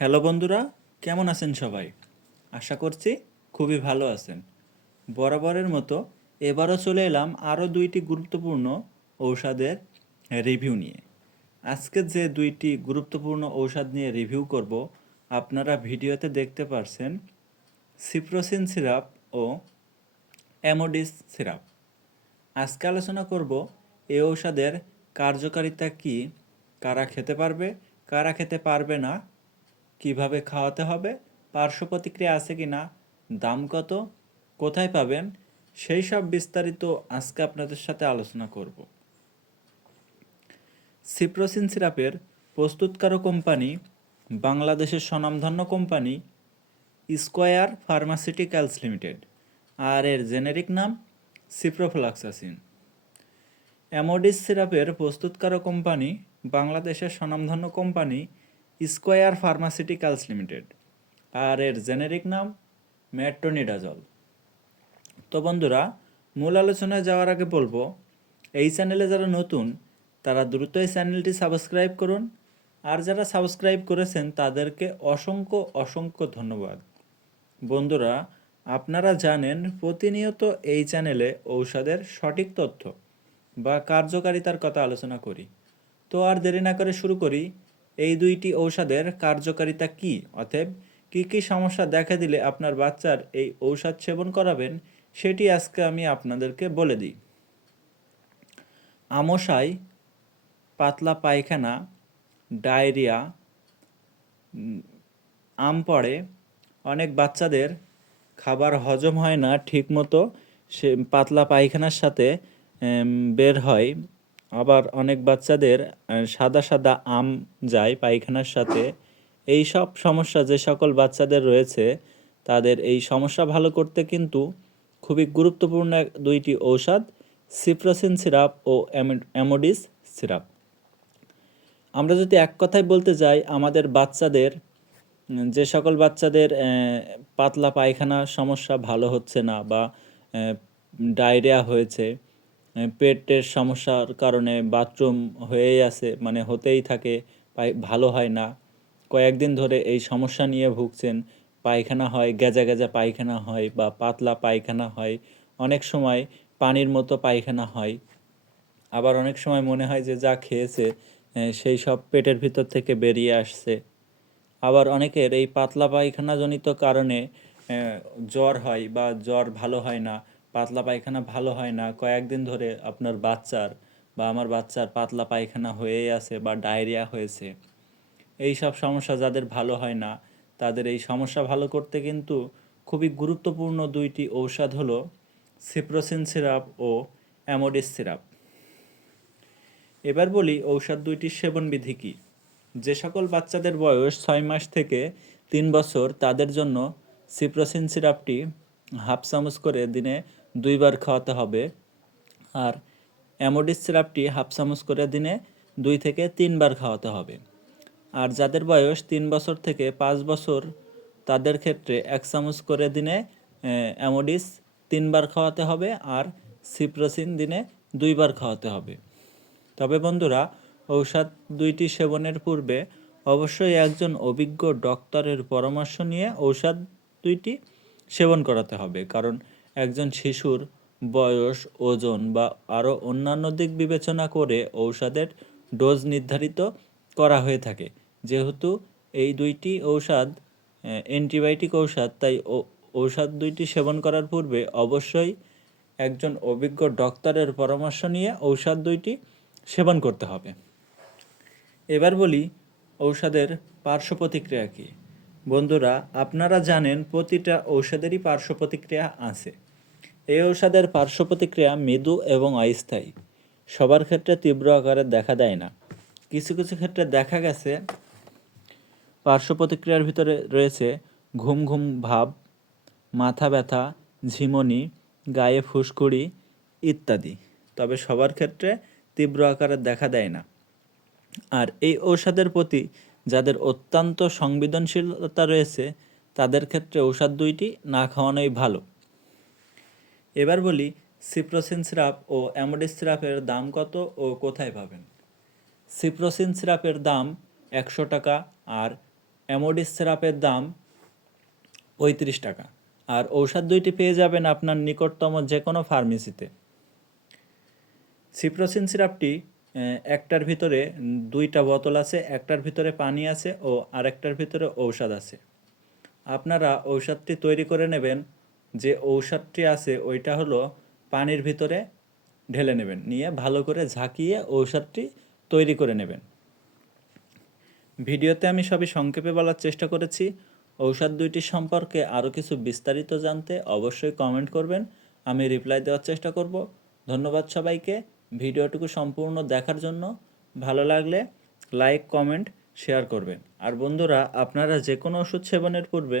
Hello বন্ধুরা, কেমন আছেন সবাই? আশা করছি খুবই ভালো আছেন। বরাবরের মতো এবারও চলে এলাম আরও দুইটি গুরুত্বপূর্ণ ঔষধের রিভিউ নিয়ে। আজকে যে দুইটি গুরুত্বপূর্ণ ঔষধ নিয়ে রিভিউ করব, আপনারা ভিডিওতে দেখতে পারছেন সিপ্রোসিন সিরাপ ও অ্যামোডিস সিরাপ। আজকে আলোচনা করব এই ঔষধের কার্যকারিতা কি, কারা খেতে পারবে, কারা খেতে পারবে না কীভাবে খাওয়াতে হবে, পার্শ্ব প্রতিক্রিয়া আছে কি না, দাম কত, কোথায় পাবেন, সেই সব বিস্তারিত আজকে আপনাদের সাথে আলোচনা করব। সিপ্রোসিন সিরাপের প্রস্তুতকারক কোম্পানি, বাংলাদেশের স্বনামধন্য কোম্পানি, স্কোয়ার ফার্মাসিউটিক্যালস লিমিটেড, আর এর জেনেরিক নাম সিপ্রোফ্লাক্সাসিন। অ্যামোডিস সিরাপের প্রস্তুতকারক কোম্পানি, বাংলাদেশের স্বনামধন্য কোম্পানি স্কোয়ার ফার্মাসিউটিক্যালস লিমিটেড। আর এর জেনেরিক নাম ম্যাট্রোনিডাজল। তো বন্ধুরা, মূল আলোচনায় যাওয়ার আগে বলব, এই চ্যানেলে যারা নতুন, তারা দ্রুত এই চ্যানেলটি সাবস্ক্রাইব করুন। আর যারা সাবস্ক্রাইব করেছেন, তাদেরকে অসংখ্য অসংখ্য ধন্যবাদ। বন্ধুরা, আপনারা জানেন প্রতিনিয়ত এই চ্যানেলে ঔষধের সঠিক তথ্য বা কার্যকারিতার কথা আলোচনা করি। তো আর দেরি না করে শুরু করি এই দুইটি ঔষধের কার্যকারিতা কি? অতএব, কি কি সমস্যা দেখা দিলে আপনার বাচ্চার এই ঔষধ সেবন করাবেন, সেটি আজকে আমি আপনাদেরকে বলে দিই। আমশাই, পাতলা পায়খানা, ডায়রিয়া আম পড়ে, অনেক বাচ্চাদের খাবার হজম হয় না ঠিকমতো, সে পাতলা পায়খানার সাথে বের হয়। আবার অনেক বাচ্চাদের সাদা সাদা আম যায় পায়খানার সাথে। এই সব সমস্যা যে সকল বাচ্চাদের রয়েছে, তাদের এই সমস্যা ভালো করতে কিন্তু খুবই গুরুত্বপূর্ণ দুইটি ঔষধ, সিপ্রোসিন সিরাপ ও অ্যামো- অ্যামোডিস সিরাপ। আমরা যদি এক কথায় বলতে যাই, আমাদের বাচ্চাদের যে সকল বাচ্চাদের পাতলা পায়খানা সমস্যা ভালো হচ্ছে না বা ডায়রিয়া হয়েছে পেটের সমস্যার কারণে বাথরুম হয়েই আছে মানে হতেই থাকে পায় ভালো হয় না। কয়েকদিন ধরে এই সমস্যা নিয়ে ভুগছেন, পায়খানা হয় গেজা গেজা পায়খানা হয় বা পাতলা পায়খানা হয়, অনেক সময় পানির মতো পায়খানা হয়। আবার অনেক সময় মনে হয় যে যা খেয়েছে সেই সব পেটের ভিতর থেকে বেরিয়ে আসছে। আবার অনেকের এই পাতলা পায়খানাজনিত কারণে জ্বর হয় বা জ্বর ভালো হয় না পাতলা পায়খানা ভালো হয় না। কয়েকদিন ধরে আপনার বাচ্চার বা আমার বাচ্চার পাতলা পায়খানা হয়েই আছে বা ডায়রিয়া হয়েছে। এই সব সমস্যা যাদের ভালো হয় না, তাদের এই সমস্যা ভালো করতে কিন্তু খুবই গুরুত্বপূর্ণ দুইটি ঔষধ হলো সিপ্রোসিন সিরাপ ও অ্যামোডিস সিরাপ। এবার বলি ঔষধ দুইটির সেবনবিধি কী? যে সকল বাচ্চাদের বয়স ছয় মাস থেকে তিন বছর, তাদের জন্য সিপ্রোসিন সিরাপটি হাফ চামচ করে দিনে দুইবার খাওয়াতে হবে। আর অ্যামোডিস সিরাপটি হাফ চামচ করে দিনে দুই থেকে তিনবার খাওয়াতে হবে। আর যাদের বয়স তিন বছর থেকে পাঁচ বছর, তাদের ক্ষেত্রে এক চামচ করে দিনে অ্যামোডিস তিনবার খাওয়াতে হবে আর সিপ্রোসিন দিনে দুইবার খাওয়াতে হবে। তবে বন্ধুরা, ঔষধ দুইটি সেবনের পূর্বে অবশ্যই একজন অভিজ্ঞ ডক্টরের পরামর্শ নিয়ে ঔষধ দুইটি সেবন করাতে হবে। কারণ একজন শিশুর বয়স, ওজন বা আরও অন্যান্য দিক বিবেচনা করে ঔষধের ডোজ নির্ধারিত করা হয়ে থাকে। যেহেতু এই দুইটি ঔষধ অ্যান্টিবায়োটিক ঔষধ, তাই ঔষধ দুইটি সেবন করার পূর্বে অবশ্যই একজন অভিজ্ঞ ডক্টরের পরামর্শ নিয়ে ঔষধ দুইটি সেবন করতে হবে। এবার বলি ঔষধের পার্শ্ব প্রতিক্রিয়া কী। বন্ধুরা, আপনারা জানেন প্রতিটা ঔষধেরই পার্শ্ব প্রতিক্রিয়া আছে। এই ঔষধের পার্শ্ব প্রতিক্রিয়া মৃদু এবং অস্থায়ী। সবার ক্ষেত্রে তীব্র আকারে দেখা দেয় না। কিছু কিছু ক্ষেত্রে দেখা গেছে পার্শ্ব প্রতিক্রিয়ার ভিতরে রয়েছে ঘুম ঘুম ভাব, মাথা ব্যথা, ঝিমনি, গায়ে ফুসকুড়ি ইত্যাদি। তবে সবার ক্ষেত্রে তীব্র আকারে দেখা দেয় না। আর এই ঔষধের প্রতি যাদের অত্যন্ত সংবেদনশীলতা রয়েছে, তাদের ক্ষেত্রে ঔষধ দুইটি না খাওয়ানোই ভালো। এবার বলি সিপ্রোসিন সিরাপ ও অ্যামোডিস সিরাপের দাম কত ও কোথায় পাবেন? সিপ্রোসিন সিরাপের দাম একশো টাকা আর অ্যামোডিস সিরাপের দাম পঁয়ত্রিশ টাকা। আর ঔষধ দুইটি পেয়ে যাবেন আপনার নিকটতম যে কোনো ফার্মেসিতে সিপ্রোসিন সিরাপটি একটার ভিতরে দুইটা বোতল আছে, একটার ভিতরে পানি আছে ও আরেকটার ভিতরে ঔষধ আছে। আপনারা ঔষধটি তৈরি করে নেবেন যে ঔষধটি আছে, ওইটা হলো পানির ভিতরে ঢেলে নেবেন। নিয়ে ভালো করে ঝাঁকিয়ে ঔষধটি তৈরি করে নেবেন। ভিডিওতে আমি সবই সংক্ষেপে বলার চেষ্টা করেছি। ঔষধ দুইটি সম্পর্কে আরও কিছু বিস্তারিত জানতে অবশ্যই কমেন্ট করবেন। আমি রিপ্লাই দেওয়ার চেষ্টা করব। ধন্যবাদ সবাইকে। ভিডিওটুকু সম্পূর্ণ দেখার জন্য ভালো লাগলে লাইক, কমেন্ট, শেয়ার করবেন। আর বন্ধুরা, আপনারা যে কোনো ওষুধ সেবনের পূর্বে